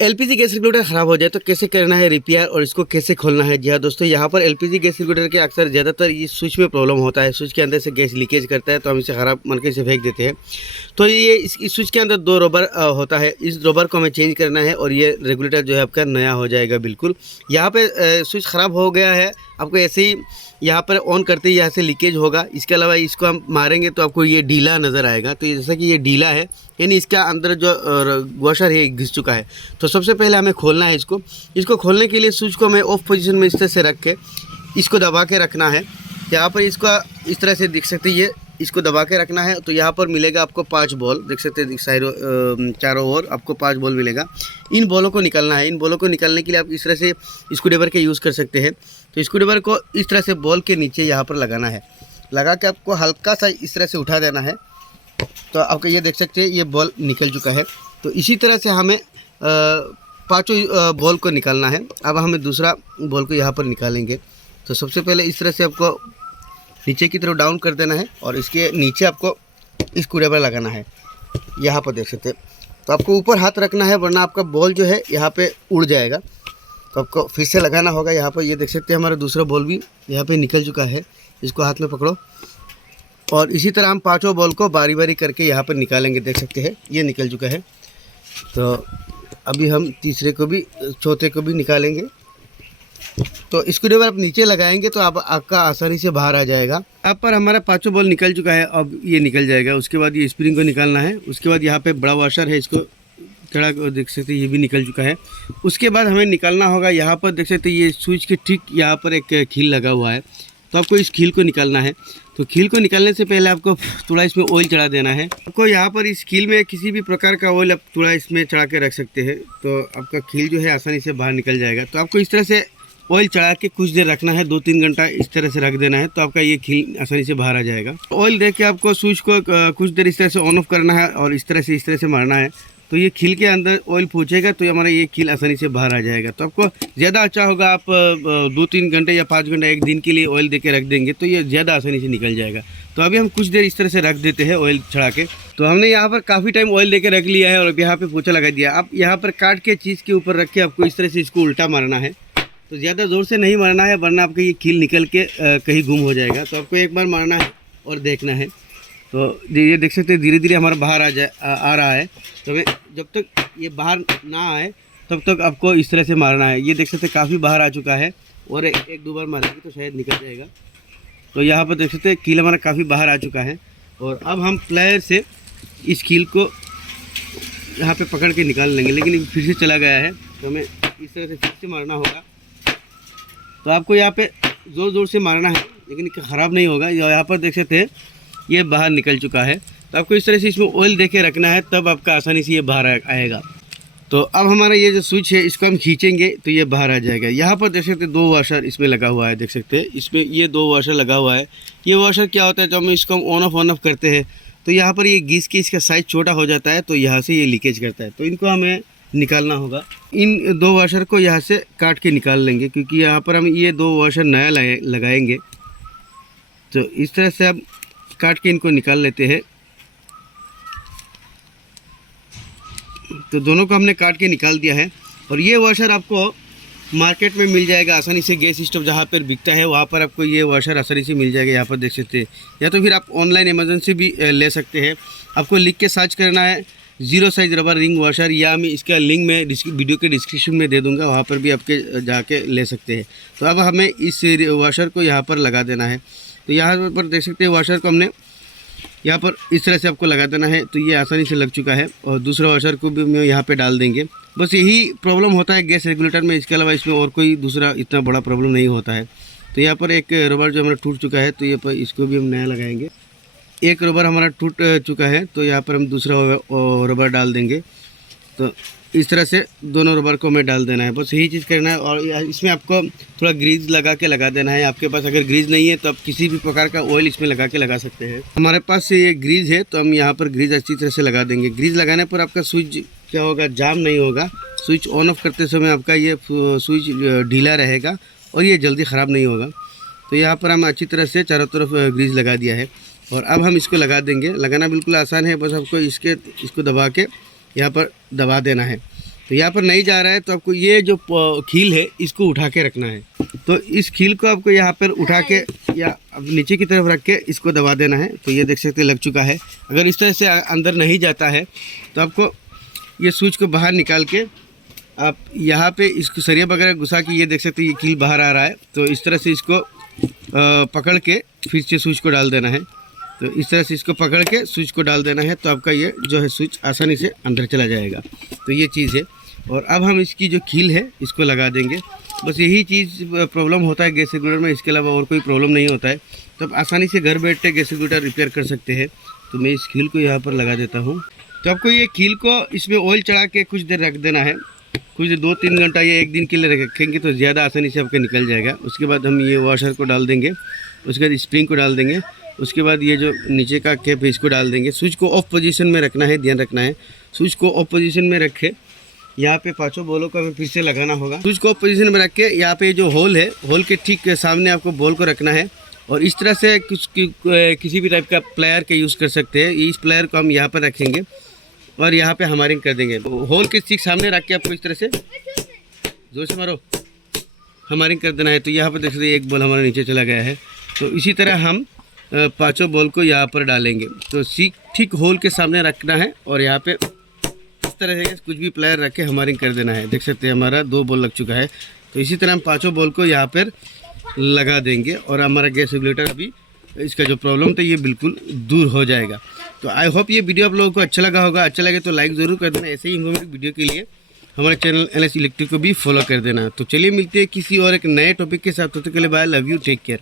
LPG gas regulator ख़राब हो जाए तो कैसे करना है रिपेयर और इसको कैसे खोलना है। जी हाँ दोस्तों, यहाँ पर एलपीजी गैस रेगुलेटर के अक्सर ज़्यादातर ये स्विच में प्रॉब्लम होता है। स्विच के अंदर से गैस लीकेज करता है तो हम इसे ख़राब मान के इसे फेंक देते हैं। तो ये इस स्विच के अंदर 2 रबर होता है। इस रबर को हमें चेंज करना है और ये रेगुलेटर जो है आपका नया हो जाएगा बिल्कुल। यहाँ पे स्विच ख़राब हो गया है, आपको ऐसे ही यहाँ पर ऑन करते ही यहाँ से लीकेज होगा। इसके अलावा इसको हम मारेंगे तो आपको ये ढीला नज़र आएगा। तो जैसा कि ये ढीला है यानी इसका अंदर जो वॉशर है घिस चुका है। तो सबसे पहले हमें खोलना है इसको खोलने के लिए स्विच को हमें ऑफ पोजीशन में इस तरह से रख के इसको दबा के रखना है। यहाँ पर इसको इस तरह से देख सकते हैं, ये इसको दबा के रखना है। तो यहाँ पर मिलेगा आपको 5 बॉल, देख सकते हैं साइडों चारों ओर आपको 5 बॉल मिलेगा। इन बॉलों को निकालना है। इन बॉलों को निकालने के लिए आप इस तरह से स्क्रूड्राइवर के यूज़ कर सकते हैं। तो स्क्रूड्राइवर को इस तरह से बॉल के नीचे यहाँ पर लगाना है, लगा के आपको हल्का सा इस तरह से उठा देना है। तो आपको ये देख सकते हैं ये बॉल निकल चुका है। तो इसी तरह से हमें 5 बॉल को निकालना है। अब हमें दूसरा बॉल को यहाँ पर निकालेंगे। तो सबसे पहले इस तरह से आपको नीचे की तरफ डाउन कर देना है और इसके नीचे आपको स्क्रूड्राइवर लगाना है। यहाँ पर देख सकते हैं। तो आपको ऊपर हाथ रखना है वरना आपका बॉल जो है यहाँ पे उड़ जाएगा। तो आपको फिर से लगाना होगा। यहाँ पर ये देख सकते हैं हमारा दूसरा बॉल भी यहाँ पे निकल चुका है। इसको हाथ में पकड़ो और इसी तरह हम 5 बॉल को बारी बारी करके यहाँ पर निकालेंगे। देख सकते हैं ये निकल चुका है। तो अभी हम तीसरे को भी चौथे को भी निकालेंगे। तो स्क्रूड्राइवर आप नीचे लगाएंगे तो आप आपका आसानी से बाहर आ जाएगा। अब पर हमारा 5 बॉल निकल चुका है, अब ये निकल जाएगा। उसके बाद ये स्प्रिंग को निकालना है। उसके बाद यहाँ पे बड़ा वॉशर है, इसको चढ़ा देख सकते हैं ये भी निकल चुका है। उसके बाद हमें निकालना होगा, यहाँ पर देख सकते हैं ये स्विच के ठीक यहाँ पर एक खील लगा हुआ है। तो आपको इस खील को निकालना है। तो खील को निकालने से पहले आपको थोड़ा इसमें ऑयल चढ़ा देना है। आपको यहाँ पर इस खील में किसी भी प्रकार का ऑयल आप थोड़ा इसमें चढ़ा के रख सकते हैं। तो आपका खील जो है आसानी से बाहर निकल जाएगा। तो आपको इस तरह से ऑयल चढ़ा के कुछ देर रखना है, 2-3 घंटा इस तरह से रख देना है। तो आपका ये खील आसानी से बाहर आ जाएगा। ऑयल देख के आपको स्विच को कुछ देर इस तरह से ऑन ऑफ करना है और इस तरह से मारना है। तो ये खील के अंदर ऑयल पहुँचेगा तो हमारा ये खील आसानी से बाहर आ जाएगा। तो आपको ज़्यादा अच्छा होगा आप 2-3 घंटे या 5 घंटे एक दिन के लिए ऑयल देके रख देंगे तो ये ज़्यादा आसानी से निकल जाएगा। तो अभी हम कुछ देर इस तरह से रख देते हैं ऑयल चढ़ा के। तो हमने यहाँ पर काफ़ी टाइम ऑयल देके रख लिया है और अब यहाँ पे पोछा लगा दिया। आप यहाँ पर काट के चीज़ के ऊपर रख के आपको इस तरह से इसको उल्टा मारना है। तो ज़्यादा ज़ोर से नहीं मारना है वरना आपका ये खील निकल के कहीं गुम हो जाएगा। तो आपको एक बार मारना है और देखना है। तो ये देख सकते हैं धीरे धीरे हमारा बाहर आ रहा है। तो जब तक ये बाहर ना आए तब तक आपको इस तरह से मारना है। ये देख सकते हैं काफ़ी बाहर आ चुका है और 1-2 बार मारेंगे तो शायद निकल जाएगा। तो यहाँ पर देख सकते हैं कील हमारा काफ़ी बाहर आ चुका है। और अब हम प्लायर से इस कील को यहाँ पे पकड़ के निकाल लेंगे, लेकिन फिर से चला गया है तो हमें इस तरह से फिर से मारना होगा। तो आपको यहाँ पे ज़ोर ज़ोर से मारना है लेकिन ख़राब नहीं होगा। यहाँ पर देख सकते हैं ये बाहर निकल चुका है। तो आपको इस तरह से इसमें ऑयल देके रखना है तब आपका आसानी से ये बाहर आएगा। तो अब हमारा ये जो स्विच है इसको हम खींचेंगे तो ये बाहर आ जाएगा। यहाँ पर देख सकते हैं 2 वॉशर इसमें लगा हुआ है। देख सकते हैं इसमें ये 2 वॉशर लगा हुआ है। ये वॉशर क्या होता है, जब हम इसको ऑन ऑफ करते हैं तो यहाँ पर ये घिस के इसका साइज़ छोटा हो जाता है तो यहाँ से ये लीकेज करता है। तो इनको हमें निकालना होगा। इन 2 वॉशर को यहाँ से काट के निकाल लेंगे क्योंकि यहाँ पर हम ये 2 वॉशर नया लगाएंगे। तो इस तरह से अब काट के इनको निकाल लेते हैं। तो दोनों को हमने काट के निकाल दिया है। और ये वॉशर आपको मार्केट में मिल जाएगा आसानी से। गैस स्टोव जहाँ पर बिकता है वहाँ पर आपको ये वॉशर आसानी से मिल जाएगा। यहाँ पर देख सकते हैं, या तो फिर आप ऑनलाइन अमेज़न से भी ले सकते हैं। आपको लिख के सर्च करना है 0 साइज़ रबर रिंग वॉशर, या मैं इसका लिंक में वीडियो के डिस्क्रिप्शन में दे दूँगा, वहाँ पर भी आपके जाके ले सकते हैं। तो अब हमें इस वॉशर को यहाँ पर लगा देना है। तो यहाँ पर देख सकते हैं वॉशर को हमने यहाँ पर इस तरह से आपको लगा देना है। तो ये आसानी से लग चुका है। और दूसरा वॉशर को भी हम यहाँ पे डाल देंगे। बस यही प्रॉब्लम होता है गैस रेगुलेटर में, इसके अलावा इसमें और कोई दूसरा इतना बड़ा प्रॉब्लम नहीं होता है। तो यहाँ पर एक रबर जो हमारा टूट चुका है तो ये पर इसको भी हम नया लगाएंगे। एक रबर हमारा टूट चुका है तो यहाँ पर हम दूसरा रबर डाल देंगे। तो इस तरह से दोनों रबर को हमें डाल देना है, बस यही चीज़ करना है। और इसमें आपको थोड़ा ग्रीज लगा के लगा देना है। आपके पास अगर ग्रीज नहीं है तो आप किसी भी प्रकार का ऑयल इसमें लगा के लगा सकते हैं। हमारे पास से ये ग्रीज है तो हम यहाँ पर ग्रीज अच्छी तरह से लगा देंगे। ग्रीज लगाने पर आपका स्विच क्या होगा, जाम नहीं होगा। स्विच ऑन ऑफ करते समय आपका ये स्विच ढीला रहेगा और ये जल्दी ख़राब नहीं होगा। तो यहाँ पर हम अच्छी तरह से चारों तरफ ग्रीज लगा दिया है। और अब हम इसको लगा देंगे। लगाना बिल्कुल आसान है, बस आपको इसको दबा के यहाँ पर दबा देना है। तो यहाँ पर नहीं जा रहा है, तो आपको ये जो खील है इसको उठा के रखना है। तो इस खील को आपको यहाँ पर उठा के या अब नीचे की तरफ रख के इसको दबा देना है। तो ये देख सकते हैं लग चुका है। अगर इस तरह से अंदर नहीं जाता है तो आपको ये स्विच को बाहर निकाल के आप यहाँ पे इसको सरिया वगैरह घुसा के, ये देख सकते हैं ये कील बाहर आ रहा है। तो इस तरह से इसको पकड़ के फिर से स्विच को डाल देना है। तो इस तरह से इसको पकड़ के स्विच को डाल देना है, तो आपका ये जो है स्विच आसानी से अंदर चला जाएगा। तो ये चीज़ है। और अब हम इसकी जो कील है इसको लगा देंगे। बस यही चीज़ प्रॉब्लम होता है गैस रेगुलेटर में, इसके अलावा और कोई प्रॉब्लम नहीं होता है। तो आप आसानी से घर बैठे गैस रेगुलेटर रिपेयर कर सकते हैं। तो मैं इस कील को यहाँ पर लगा देता हूँ। तो आपको ये कील को इसमें ऑयल चढ़ा के कुछ देर रख देना है। कुछ 2-3 घंटा या 1 दिन के लिए रखेंगे तो ज़्यादा आसानी से आपका निकल जाएगा। उसके बाद हम ये वॉशर को डाल देंगे, उसके बाद स्प्रिंग को डाल देंगे, उसके बाद ये जो नीचे का कैप है इसको डाल देंगे। स्विच को ऑफ पोजीशन में रखना है, ध्यान रखना है। स्विच को ऑफ पोजीशन में रखे, यहाँ पे 5 बॉलों को हमें फिर से लगाना होगा। स्विच को ऑफ पोजीशन में रख के यहाँ पे जो होल है, होल के ठीक सामने आपको बॉल को रखना है। और इस तरह से किसी भी टाइप का प्लेयर का यूज़ कर सकते हैं। इस प्लेयर को हम यहाँ पर रखेंगे और यहाँ पे हमारिंग कर देंगे। होल के ठीक सामने रख के आपको इस तरह से जोर से मारो, हमारिंग कर देना है। तो यहाँ पर देख सकते हैं एक बॉल हमारा नीचे चला गया है। तो इसी तरह हम 5 बॉल को यहाँ पर डालेंगे। तो ठीक होल के सामने रखना है और यहाँ पे इस तरह से कुछ भी प्लेयर रख के हमारिंग कर देना है। देख सकते हैं हमारा 2 बॉल लग चुका है। तो इसी तरह हम 5 बॉल को यहाँ पर लगा देंगे और हमारा गैस रेगुलेटर अभी इसका जो प्रॉब्लम था ये बिल्कुल दूर हो जाएगा। तो आई होप ये वीडियो आप लोगों को अच्छा लगा होगा। अच्छा लगे तो लाइक ज़रूर कर देना। ऐसे ही इन्फॉर्मेटिव वीडियो के लिए हमारे चैनल LS इलेक्ट्रिक को भी फॉलो कर देना। तो चलिए मिलते हैं किसी और एक नए टॉपिक के साथ। तब तक के लिए bye, love you, take care.